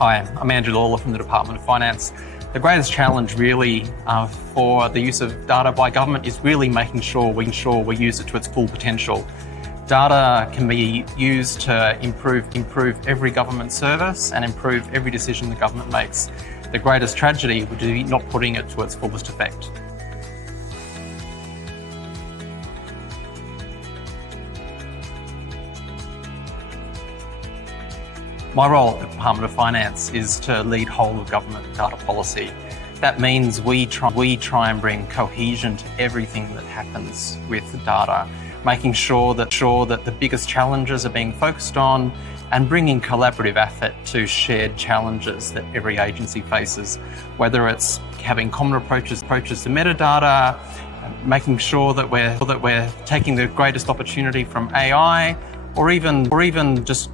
Hi, I'm Andrew Lawler from the Department of Finance. The greatest challenge really for the use of data by government is really making sure we use it to its full potential. Data can be used to improve every government service and improve every decision the government makes. The greatest tragedy would be not putting it to its fullest effect. My role at the Department of Finance is to lead whole of government data policy. That means we try and bring cohesion to everything that happens with data, making sure that the biggest challenges are being focused on and bringing collaborative effort to shared challenges that every agency faces, whether it's having common approaches to metadata, making sure that we're taking the greatest opportunity from AI, or even just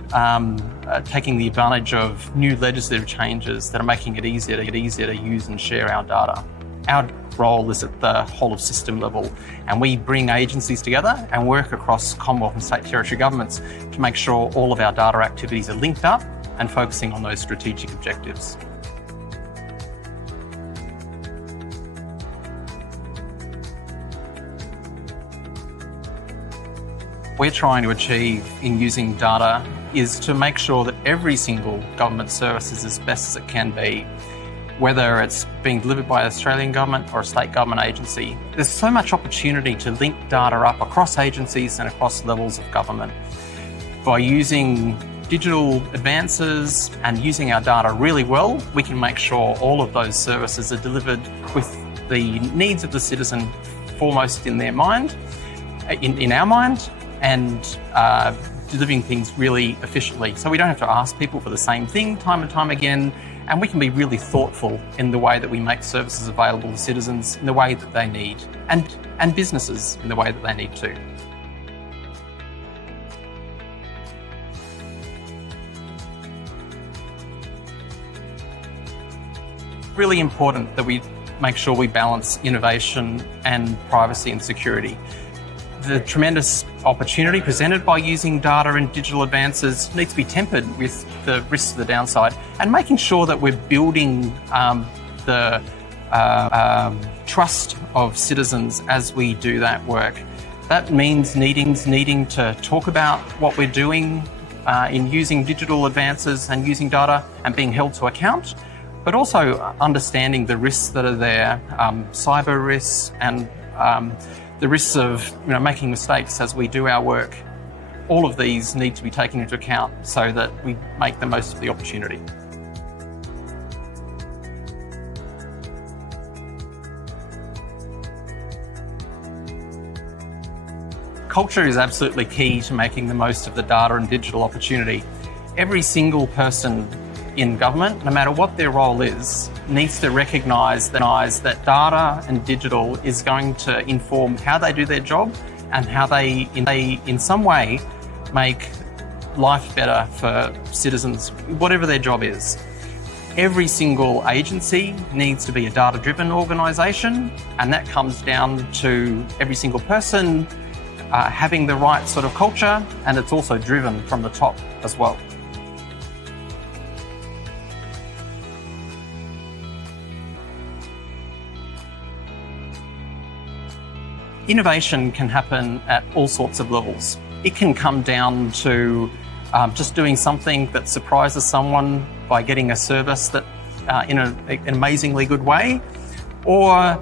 taking the advantage of new legislative changes that are making it easier to use and share our data. Our role is at the whole of system level, and we bring agencies together and work across Commonwealth and state territory governments to make sure all of our data activities are linked up and focusing on those strategic objectives. We're trying to achieve in using data is to make sure that every single government service is as best as it can be, whether it's being delivered by an Australian government or a state government agency. There's so much opportunity to link data up across agencies and across levels of government. By using digital advances and using our data really well, we can make sure all of those services are delivered with the needs of the citizen foremost in their mind, in our mind, and delivering things really efficiently. So we don't have to ask people for the same thing time and time again, and we can be really thoughtful in the way that we make services available to citizens in the way that they need, and businesses in the way that they need to. Really important that we make sure we balance innovation and privacy and security. The tremendous opportunity presented by using data and digital advances needs to be tempered with the risks of the downside, and making sure that we're building the trust of citizens as we do that work. That means needing to talk about what we're doing in using digital advances and using data and being held to account, but also understanding the risks that are there, cyber risks and the risks of making mistakes as we do our work. All of these need to be taken into account so that we make the most of the opportunity. Culture is absolutely key to making the most of the data and digital opportunity. Every single person in government, no matter what their role is, needs to recognise that data and digital is going to inform how they do their job and how they in some way make life better for citizens, whatever their job is. Every single agency needs to be a data-driven organisation, and that comes down to every single person having the right sort of culture, and it's also driven from the top as well. Innovation can happen at all sorts of levels. It can come down to just doing something that surprises someone by getting a service that in an amazingly good way, or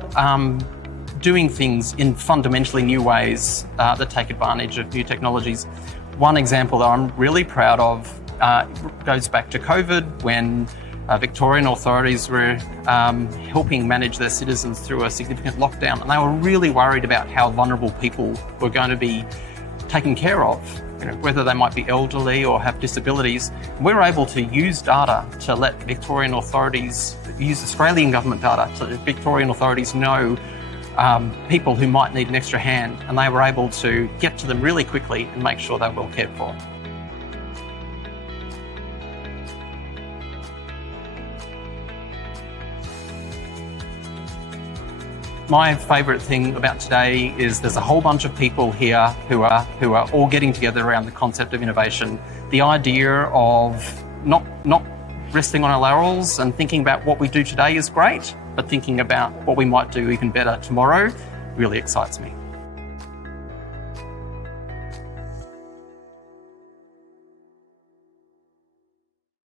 doing things in fundamentally new ways that take advantage of new technologies. One example that I'm really proud of goes back to COVID, when Victorian authorities were helping manage their citizens through a significant lockdown, and they were really worried about how vulnerable people were going to be taken care of, whether they might be elderly or have disabilities. We were able to use data to let Victorian authorities, use Australian government data to let Victorian authorities know people who might need an extra hand, and they were able to get to them really quickly and make sure they were well cared for. My favourite thing about today is there's a whole bunch of people here who are all getting together around the concept of innovation. The idea of not resting on our laurels and thinking about what we do today is great, but thinking about what we might do even better tomorrow really excites me.